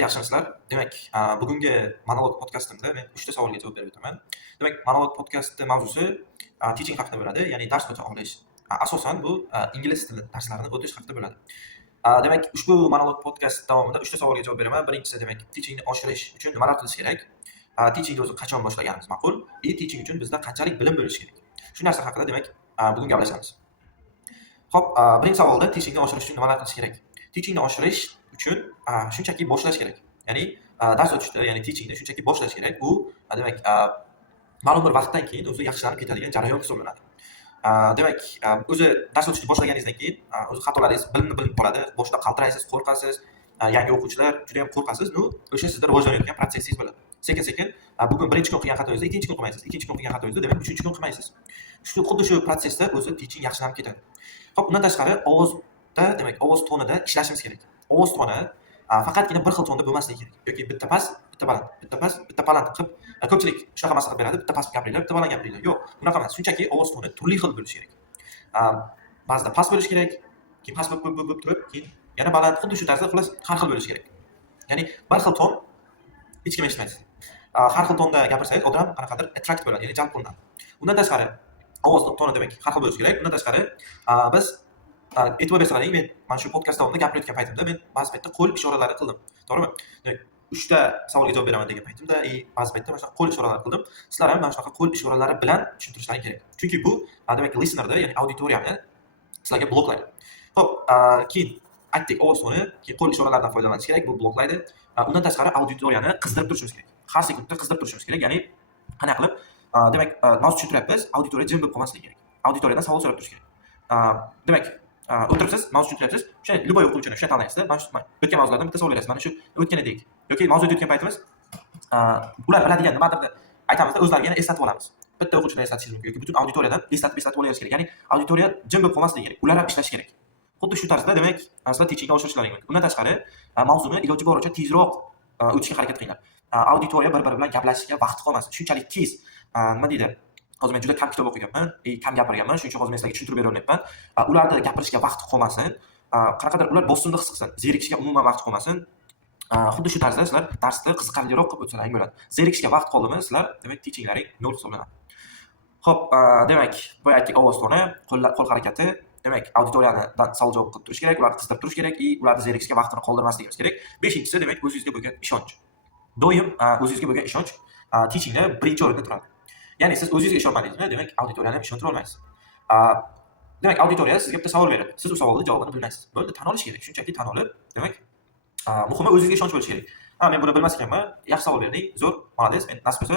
Yaxshimisizlar? Demak, bugungi monolog podkastimda men 3 ta savolga javob berib o'taman. Demak, monolog podkasti mavzusi teaching haqida bo'ladi, ya'ni dars o'ta olish. Asosan bu ingliz tili darslarini o'tish haqida bo'ladi. Demak, ushbu monolog podkast davomida 3 ta savolga javob beraman. Birinchisi, demak, teachingni oshirish uchun nimalar qilish kerak? Teachingni o'zi qachon boshlaganimiz ma'qul? Teaching uchun bizda qanchalik bilim bo'lishi kerak? Shu narsa haqida demak, bugun gaplashamiz. Xo'p, birinchi savolda teachingni oshirish uchun nimalar qilish kerak? Teachingni oshirish uchun shunchaki boshlash kerak. Ya'ni dars o'tishda, ya'ni teachingni shunchaki boshlash kerak. Bu demak, ma'lum bir vaqtdan keyin o'zi yaxshilanib ketadigan jarayon hisoblanadi. Demak, o'zi dars o'tishni boshlaganingizdan keyin o'zi xatolaringiz bilinib qoladi. Boshida qaltiraysiz, qo'rqasiz. Yangi o'quvchilar juda ham qo'rqasiz. O'sha sizda rivojlanayotgan prosessingiz bo'ladi. Sekin-sekin bugun birinchi kun qilgan xatoingizni ikkinchi kun qilmaysiz. Ikkinchi kun qilgan xatoingizni demak uchinchi kun qilmaysiz. Xuddi shu prosesda o'zi teaching yaxshilanib ketadi. Xo'p, undan tashqari ovozda, demak, ovoz tonida ishlashimiz kerak. Ovoz toni faqatgina bir xil tonda bo'lmasligi kerak. Yoki bitta past, bitta baland, bitta past, bitta baland qilib, ko'pchilik shunaqa maslahat beradi, bitta past gapiringlar, bitta baland gapiringlar. Yo'q, bunaqa emas. Shunchaki ovoz toni turli xil bo'lishi kerak. Ba'zida past bo'lishi kerak, keyin past bo'lib turib, keyin yana baland, xuddi shu tarzda xullas har xil bo'lishi kerak. Ya'ni bir xil ton hech kim eshitmaydi. Har xil tonda gapirsangiz odam qanaqadir attract bo'ladi, ya'ni jalb qilinadi. Undan tashqari ovoz toni demak har xil bo'lishi kerak. Undan tashqari biz e'tibor bersalaring, men mana shu podkast davomida gapirayotgan paytimda men ba'zi paytda qo'l ishoralari qildim. To'g'rimi? Demak, 3 ta savolga javob beraman degan paytimda ba'zi paytda mana shunaqa qo'l ishoralari qildim. Sizlar ham mana shunaqa qo'l ishoralari bilan tushuntirishlaring kerak. Chunki bu demak listenerda, ya'ni auditoriyani sizlarga bloklaydi. Xo'p, keyin aytdik ovoz toni, keyin qo'l ishoralaridan foydalanish kerak, bu bloklaydi. Undan tashqari auditoriyani qizdirib turishimiz kerak. Har sekundda qizdirib turishimiz kerak. Ya'ni qanday qilib demak, mavzu tushuntiryapmiz, auditoriya jim bo'lib qolmasligi kerak. Auditoriyadan savol so'rab turish kerak. Demak, o'tiribsiz, mavzu tushuntiriapsiz. O'sha любой o'quvchini shunday tanlaysiz. Mana shu o'tgan mavzulardan bitta savol berasiz. Mana shu o'tgan edik. Yoki mavzu o'tgan paytimiz ular biladigan nimadir aytamizda o'zlariga yana eslatib olamiz. Bitta o'quvchidan eslatishingiz mumkin yoki butun auditoriyadan eslatib olaverish kerak. Ya'ni auditoriya jim bo'lib qolmasligi kerak. Ular ham ishlash kerak. Xuddi shu tarzda demak, sizlar teachingni oshirishlaring mumkin. Undan tashqari, mavzuni iloji boricha tezroq o'tishga harakat qilinglar. Auditoriya bir-biri bilan gaplashishga vaqti qolmasin. Shunchalik tez, nima deydi? Hozir men juda kam kitob o'qiganman, kam gapirganman, shuning uchun hozir men sizlarga tushuntirib bera olmayapman. Ularda gapirishga vaqti qolmasin, qanaqadir ular bosimda his qilsin, zerikishga umuman vaqti qolmasin. Xuddi shu tarzda sizlar darsni qiziqarliroq qilib o'tsalaring bo'ladi. Zerikishga vaqt qoldimi, sizlar demak teachinglaring nol hisoblanadi. Xo'p, demak, boya aytdik ovoz toni, qo'l harakati, demak, auditoriyadan savol javob qilib turish kerak, ularni qizdirib turish kerak, ularni zerikishga vaqtini qoldirmasligimiz kerak. 5-inchisi demak, o'zingizga bo'lgan ishonch. Doim o'zingizga bo'lgan ishonch teachingda birinchi o'rinda turadi. Ya'ni siz o'zingizga ishonmadingizmi, demak auditoriyani ham ishontira olmaysiz. Demak, auditoriya sizga bitta savol beradi. Siz u savolning javobini bilmaysiz. Bo'ldi, tan olish kerak. Shunchaki tan olib, demak, muhimi o'zingizga ishonch bo'lishi kerak. Men buni bilmas ekanman, yaxshi savol berding, zo'r, молодец. Men nasib bo'lsa,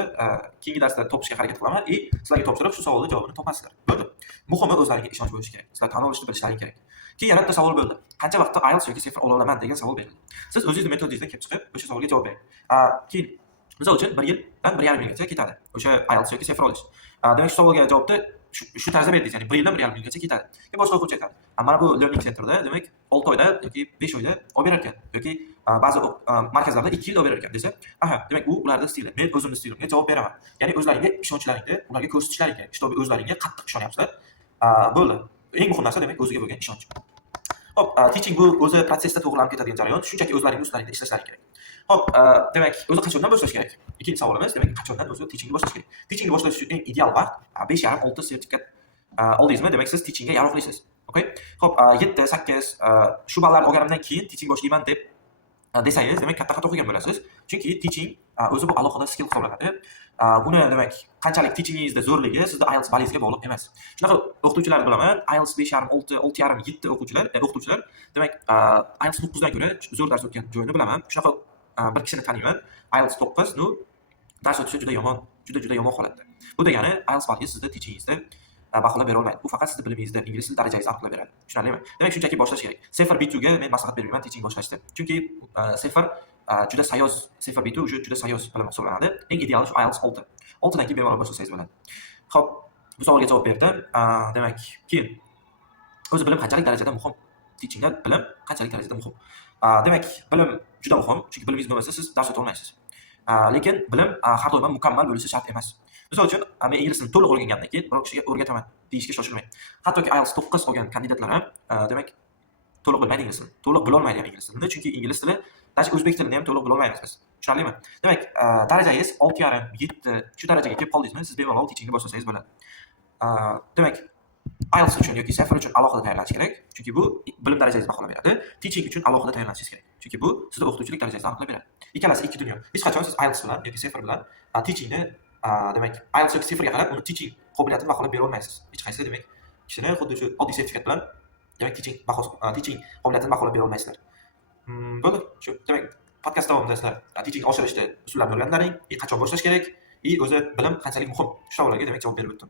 keyingi darsda topishga harakat qilaman. Sizlarga topshirib shu savolning javobini topasizlar. Bo'ldi. Muhimi o'zlaringizga ishonch bo'lishi kerak. Sizlar tan olishni bilishlaring kerak. Keyin yana bitta savol bo'ldi. Qancha vaqtda IELTS yoki TOEFL ola olaman degan savol berildi. Siz o'zingizning metodingizdan kelib chiqib, o'sha savolga javob bering. Keyin misol uchun 1 yildan 1,5 yilgacha ketadi. O'sha IELTS yoki TOEFL olish. Demak, shu savolga javobni shu tarzda berdingiz, ya'ni 1 yildan 1,5 yilgacha ketadi. Keyin boshqa o'quvchi aytadi. Mana bu learning centerda demak 6 oyda yoki 5 oyda olib berar ekan yoki ba'zi markazlarda 2 yil olib berar ekan desa, demak u ularning stili. Men o'zimning stilimga javob beraman. Ya'ni o'zlaringga ishonchlaringni ularga ko'rsatishlaring kerak. Kitobi o'zlaringga qattiq ishonyapsizlar. Bo'ldi. Eng muhim narsa demak o'ziga bo'lgan ishonch. Xo'p, teaching bu o'zi prosesda to'g'rilanib ketadigan jarayon. Shunchaki o'zlaringizda ishlashlaring kerak. Xo'p, demak, o'zi qachondan boshlash kerak? Ikkinchi savolimiz, demak, qachondan o'zi teachingni boshlash kerak? Teachingni boshlash uchun eng ideal vaqt 5,5-6 sertifikat oldingizmi, demak, siz teachingga yaroqlisiz. Okay? Xo'p, 7, 8 shu ballarni olganimdan keyin teaching boshlayman deb desangiz, demak, katta xato qilgan bo'lasiz. Chunki teaching o'zi bu alohida skill hisoblanadi. Buni demak, qanchalik teachingingizda zo'rligi sizning IELTS balingizga bog'liq emas. Shunaqa o'qituvchilarni bilaman, IELTS 5,5, 6, 6,5, 7 o'qituvchilar, demak, IELTS 9 dan ko'ra zo'r dars o'tgan joyini bilaman. Shunaqa bir kishini taniyman. IELTS 9, dars o'tishi juda yomon holatda. Bu degani IELTS balingiz sizning teachingingizda baholab bera olmaydi. Bu faqat sizning bilimingizda, ingliz tili darajangizni aniqlab beradi. Tushunarlimi? Demak, shunchaki boshlash kerak. TOEFL B2 ga men maslahat bermayman teaching boshlashda. Chunki TOEFL juda sayoz, TOEFL B2 juda sayoz bilim hisoblanadi. Eng ideali shu IELTS 6. 6 dan keyin bemalol boshlasangiz bo'ladi. Xo'p, bu savolga javob berdim. Demak, keyin o'zi bilim qanchalik darajada muhim? Teachingda bilim qanchalik darajada muhim? Demak, bilim juda muhim, chunki bilimingiz bo'lmasa siz dars o'ta olmaysiz. Lekin bilim har doim mukammal bo'lishi shart emas. Misol uchun, men ingliz tilini to'liq o'rgangandan keyin biror kishiga o'rgataman deyishga shoshilmang. Hattoki IELTS 9 olgan kandidatlar ham, demak, to'liq bilmaydi ingliz tilini. To'liq bila olmaydi ingliz tilini, chunki ingliz tili Даже o'zbek tilini ham to'liq bilolmaymiz biz. Tushunarlimi? Demak, darajangiz 6,5, 7 shu darajaga kelib qoldingizmi, siz bemalol teachingni boshlasangiz bo'ladi. Demak, IELTS uchun yoki TOEFL uchun alohida tayyorlanish kerak, chunki bu bilim darajangizni baholab beradi. Teaching uchun alohida tayyorlanishingiz kerak, chunki bu sizning o'qituvchilik darajangizni aniqlab beradi. Ikkalasi ikki dunyo. Hech qachon siz IELTS bilan yoki TOEFL bilan teachingni demak IELTS yoki TOEFLga qarab uni teaching qobiliyatini baholab bera olmaysiz. Hech qaysi demak kishini xuddi shu oddiy sertifikat bilan demak teaching qobiliyatini baholab bera olmaysizlar. Bo'ldi. Shu demak podkast davomida sizlar teaching oshirishda usullarni o'rganlaring, qachon boshlash kerak, o'zi bilim qanchalik muhim. Shu savollarga demak javob berib o'tdim.